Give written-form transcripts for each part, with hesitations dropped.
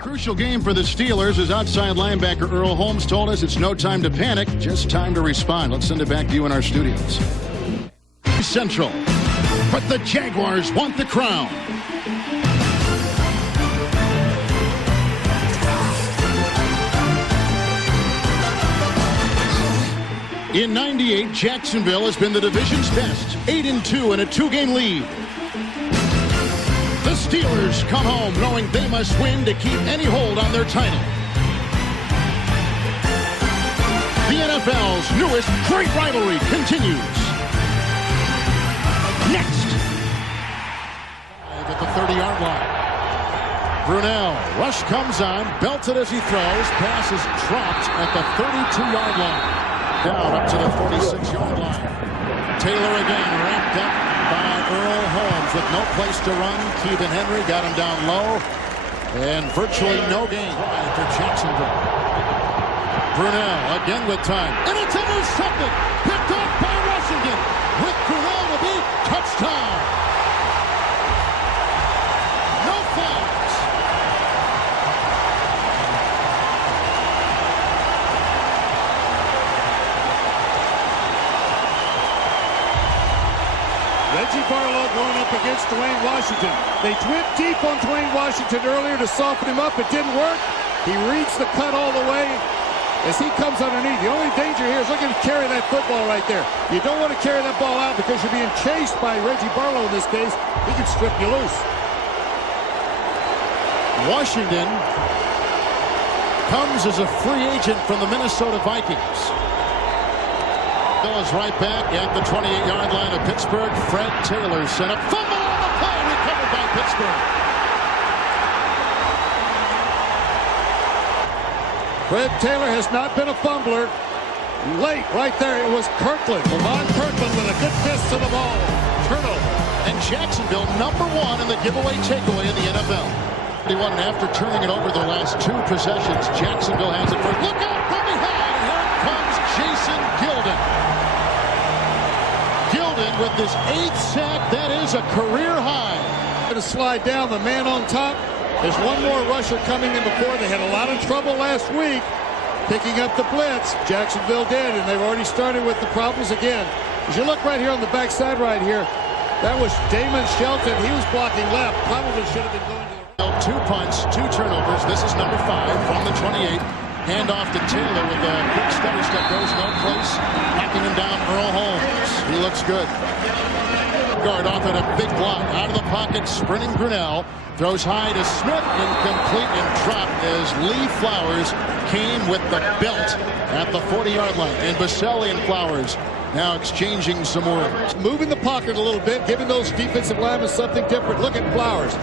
Crucial game for the Steelers as outside linebacker Earl Holmes told us it's no time to panic, just time to respond. Let's send it back to you in our studios. Central, but the Jaguars want the crown. In '98, Jacksonville has been the division's best, 8-2 and a 2-game lead. The Steelers come home knowing they must win to keep any hold on their title. The NFL's newest great rivalry continues. Next. At the 30-yard line. Brunell, rush comes on, belted as he throws, pass is dropped at the 32-yard line. Down up to the 46-yard line. Taylor again wrapped up by Earl Holmes with no place to run. Keevan Henry got him down low. And virtually no gain for Jacksonville. Brunell again with time. And it's intercepted. Picked off by Washington. With Brunell to beat. Touchdown. No flags. Reggie Barlow going up against Dwayne Washington. They went deep on Dwayne Washington earlier to soften him up. It didn't work. He reads the cut all the way as he comes underneath. The only danger here is looking to carry that football right there. You don't want to carry that ball out because you're being chased by Reggie Barlow in this case. He can strip you loose. Washington comes as a free agent from the Minnesota Vikings. Is right back at the 28-yard line of Pittsburgh. Fred Taylor sent up. Fumble on the play. Recovered by Pittsburgh. Fred Taylor has not been a fumbler. Late right there. It was Kirkland. Lamont Kirkland with a good fist to the ball. Turnover. And Jacksonville #1 in the giveaway takeaway in the NFL. And after turning it over the last 2 possessions, Jacksonville has it first. Look out from behind. Here comes Jason Gildon. With this 8th sack, that is a career high. Going to slide down, the man on top. There's one more rusher coming in before. They had a lot of trouble last week picking up the blitz. Jacksonville did, and they've already started with the problems again. As you look right here on the backside right here, that was Damon Shelton. He was blocking left. Probably should have been going to the... 2 punts, 2 turnovers. This is number 5 from the 28. Hand off to Taylor with a quick stutter step. Goes no place. Knocking him down, Earl Holmes. He looks good. Guard off at a big block. Out of the pocket, sprinting Brunell. Throws high to Smith. Incomplete and dropped as Lee Flowers came with the belt at the 40-yard line. And Baselli and Flowers now exchanging some words. Moving the pocket a little bit, giving those defensive linemen something different. Look at Flowers.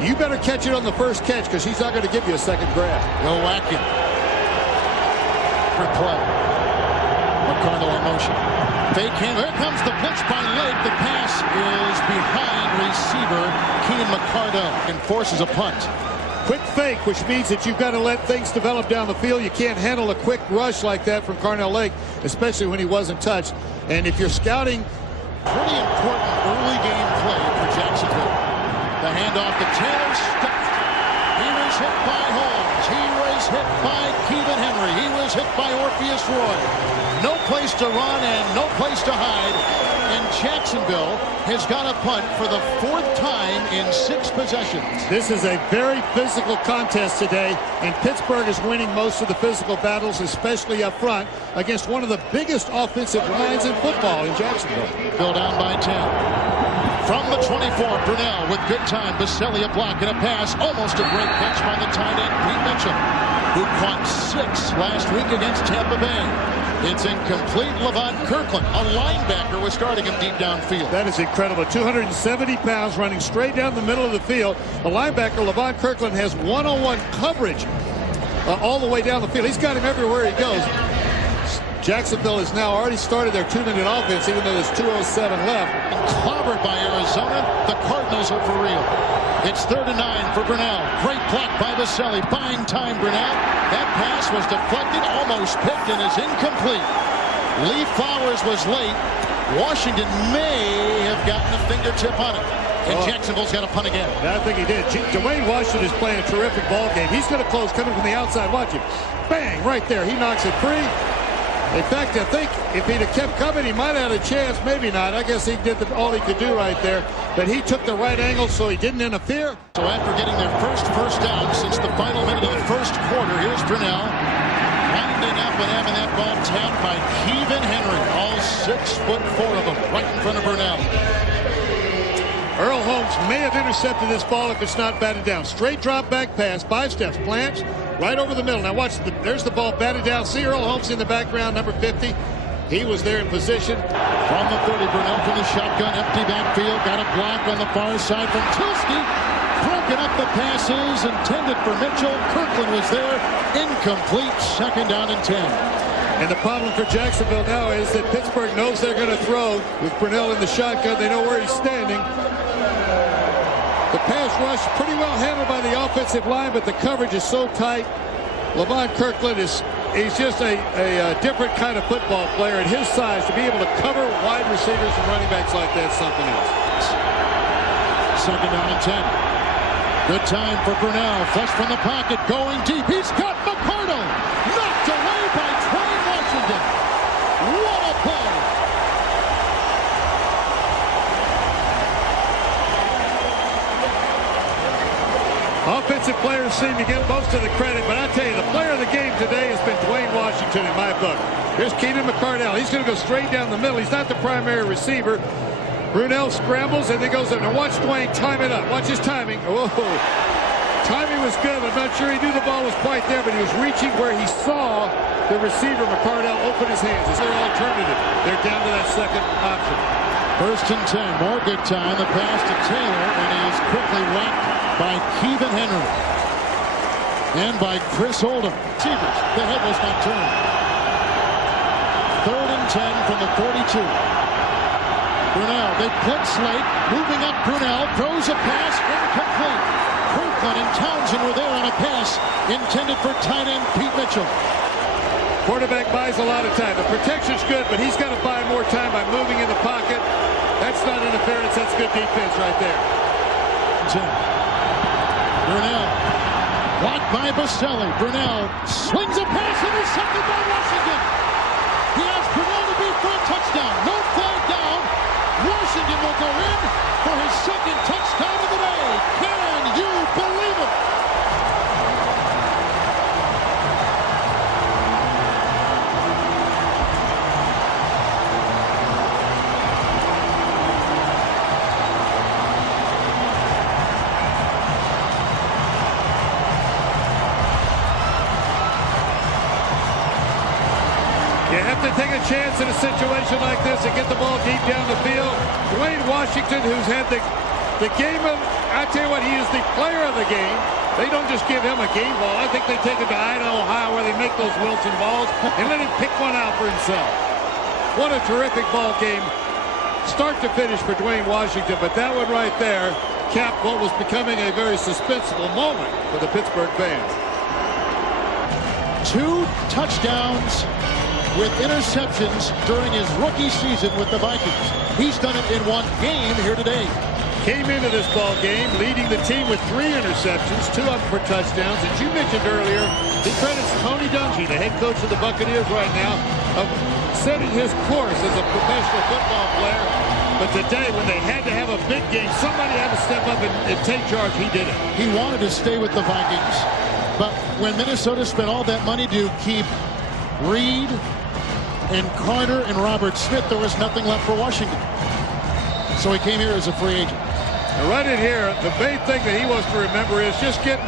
You better catch it on the first catch because he's not going to give you a second grab. They'll whack him. For play. McCardle in motion. Fake him. Here comes the blitz by Lake. The pass is behind receiver Keenan McCardle and forces a punt. Quick fake, which means that you've got to let things develop down the field. You can't handle a quick rush like that from Carnell Lake, especially when he wasn't touched. And if you're scouting... Pretty important early game play for Jacksonville. The handoff to Taylor. He was hit by Holmes. He was hit by Keevan Henry. He was hit by Orpheus Roy. No place to run and no place to hide. And Jacksonville has got a punt for the 4th time in 6 possessions. This is a very physical contest today, and Pittsburgh is winning most of the physical battles, especially up front, against one of the biggest offensive lines in football in Jacksonville. Bill down by 10. From the 24, Brunell with good time. Baselli a block and a pass. Almost a great catch by the tight end, Pete Mitchell, who caught 6 last week against Tampa Bay. It's incomplete. Levon Kirkland, a linebacker, was starting him deep downfield. That is incredible. 270 pounds running straight down the middle of the field. The linebacker, Levon Kirkland, has one-on-one coverage all the way down the field. He's got him everywhere he goes. Jacksonville has now already started their 2-minute offense, even though there's 2:07 left. Clobbered by Arizona. The Cardinals are for real. It's 3rd and 9 for Brunell. Great block by Baselli. Buying time, Brunell. That pass was deflected, almost picked, and is incomplete. Lee Flowers was late. Washington may have gotten a fingertip on it. And Jacksonville's got a punt again. I think he did. Dwayne Washington is playing a terrific ball game. He's going to close coming from the outside. Watch him. Bang, right there. He knocks it free. In fact, I think if he'd have kept coming, he might have had a chance. Maybe not. I guess he did all he could do right there. But he took the right angle, so he didn't interfere. So after getting their first down since the final minute of the first quarter, here's Brunell winding up and having that ball tapped by Kevin Henry. All 6'4" of them right in front of Brunell. Earl Holmes may have intercepted this ball if it's not batted down. Straight drop back pass, 5 steps, plants, right over the middle. Now watch, there's the ball batted down. See Earl Holmes in the background, number 50. He was there in position. From the 30, Brunell from the shotgun, empty backfield. Got a block on the far side from Tilsky. Broken up the passes, intended for Mitchell. Kirkland was there. Incomplete, 2nd down and 10. And the problem for Jacksonville now is that Pittsburgh knows they're going to throw with Brunell in the shotgun. They know where he's standing. The pass rush pretty well handled by the offensive line, but the coverage is so tight. Levon Kirkland he's just a different kind of football player at his size. To be able to cover wide receivers and running backs like that, something else. 2nd down and 10. Good time for Brunell. Flush from the pocket, going deep. He's got McCardle. Knocked away by Dwayne Washington. What a play! Offensive players seem to get most of the credit, but I tell you, the player of the game today has been Dwayne Washington in my book. Here's Keenan McCardell. He's going to go straight down the middle. He's not the primary receiver. Brunell scrambles and then goes up. Now watch Dwayne time it up. Watch his timing. Whoa. Timing was good. I'm not sure he knew the ball was quite there, but he was reaching where he saw the receiver, McCardell, open his hands. It's their alternative. They're down to that second option. 1st and 10. More good time. The pass to Taylor, and he is quickly whacked by Kevin Henry. And by Chris Oldham. Receivers. The head was not turned. 3rd and 10 from the 42. Brunell, they blitz late, moving up. Brunell throws a pass, incomplete. Kirkland and Townsend were there on a pass intended for tight end Pete Mitchell. Quarterback buys a lot of time. The protection's good, but he's got to buy more time by moving in the pocket. That's not interference. That's good defense right there. 10. Brunell, blocked by Baselli. Brunell swings a pass, intercepted by Washington. He has Brunell to beat for a touchdown. No flag down. Washington will go in for his 2nd touchdown of the day. Can you believe it? You have to take a chance in a situation like this and get the ball deep down the field. Dwayne Washington, who's had the game of, I tell you what, he is the player of the game. They don't just give him a game ball. I think they take him to Idaho, Ohio, where they make those Wilson balls and let him pick one out for himself. What a terrific ball game, start to finish for Dwayne Washington. But that one right there capped what was becoming a very suspenseful moment for the Pittsburgh fans. 2 touchdowns with interceptions during his rookie season with the Vikings. He's done it in 1 game here today. Came into this ball game leading the team with 3 interceptions, 2 of them for touchdowns. As you mentioned earlier, he credits Tony Dungy, the head coach of the Buccaneers right now, of setting his course as a professional football player. But today, when they had to have a big game, somebody had to step up and take charge. He did it. He wanted to stay with the Vikings, but when Minnesota spent all that money to keep Reed and Carter and Robert Smith, there was nothing left for Washington. So he came here as a free agent. And right in here, the main thing that he wants to remember is just get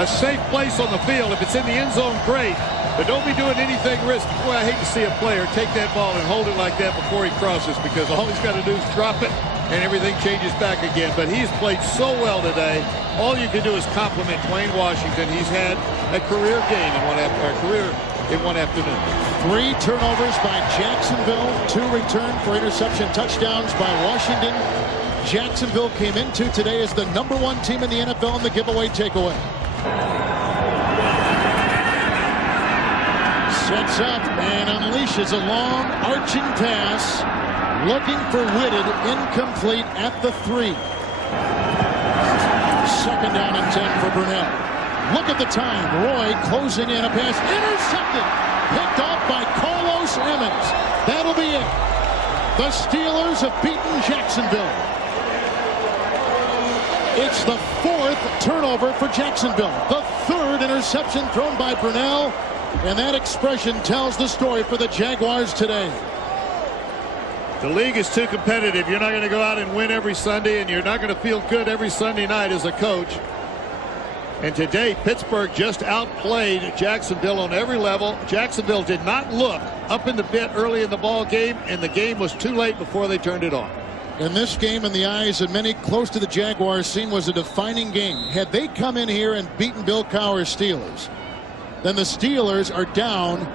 a safe place on the field. If it's in the end zone, great. But don't be doing anything risky. Boy, I hate to see a player take that ball and hold it like that before he crosses, because all he's got to do is drop it and everything changes back again. But he's played so well today. All you can do is compliment Dwayne Washington. He's had a career game in one afternoon. 3 turnovers by Jacksonville, 2 returned for interception touchdowns by Washington. Jacksonville came into today as the #1 team in the NFL in the giveaway takeaway. Sets up and unleashes a long arching pass Looking for Whitted, incomplete at the 3. Second down and 10 for Brunell. Look at the time. Roy closing in, a pass intercepted. Picked off by Carlos Emmons. That'll be it. The Steelers have beaten Jacksonville. It's the 4th turnover for Jacksonville. The 3rd interception thrown by Brunell. And that expression tells the story for the Jaguars today. The league is too competitive. You're not going to go out and win every Sunday, and you're not going to feel good every Sunday night as a coach. And today, Pittsburgh just outplayed Jacksonville on every level. Jacksonville did not look up in the bit early in the ball game, and the game was too late before they turned it on. And this game, in the eyes of many close to the Jaguars, seemed was a defining game. Had they come in here and beaten Bill Cowher's Steelers, then the Steelers are down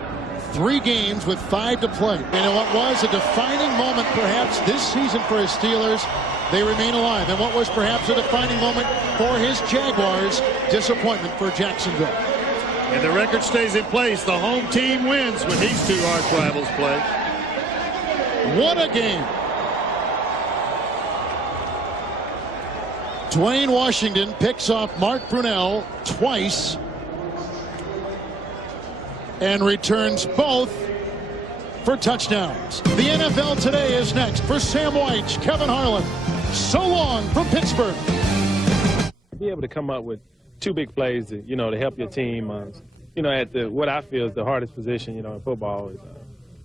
3 games with 5 to play. And what was a defining moment perhaps this season for his Steelers, they remain alive. And what was perhaps a defining moment for his Jaguars, disappointment for Jacksonville. And the record stays in place. The home team wins when these two arch rivals play. What a game. Dwayne Washington picks off Mark Brunell twice and returns both for touchdowns. The NFL Today is next. For Sam White, Kevin Harlan. So long from Pittsburgh. Be able to come up with 2 big plays to, to help your team. At what I feel is the hardest position, in football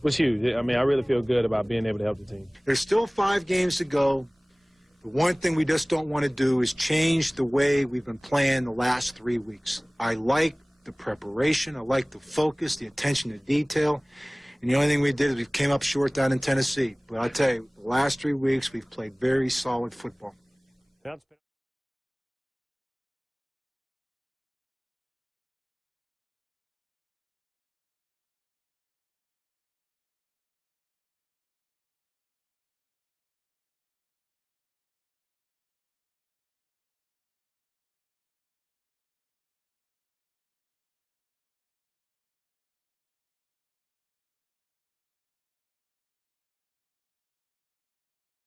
was huge. I mean, I really feel good about being able to help the team. There's still 5 games to go. The one thing we just don't want to do is change the way we've been playing the last 3 weeks. I like the preparation. I like the focus, the attention to detail. And the only thing we did is we came up short down in Tennessee. But I tell you, the last 3 weeks we've played very solid football.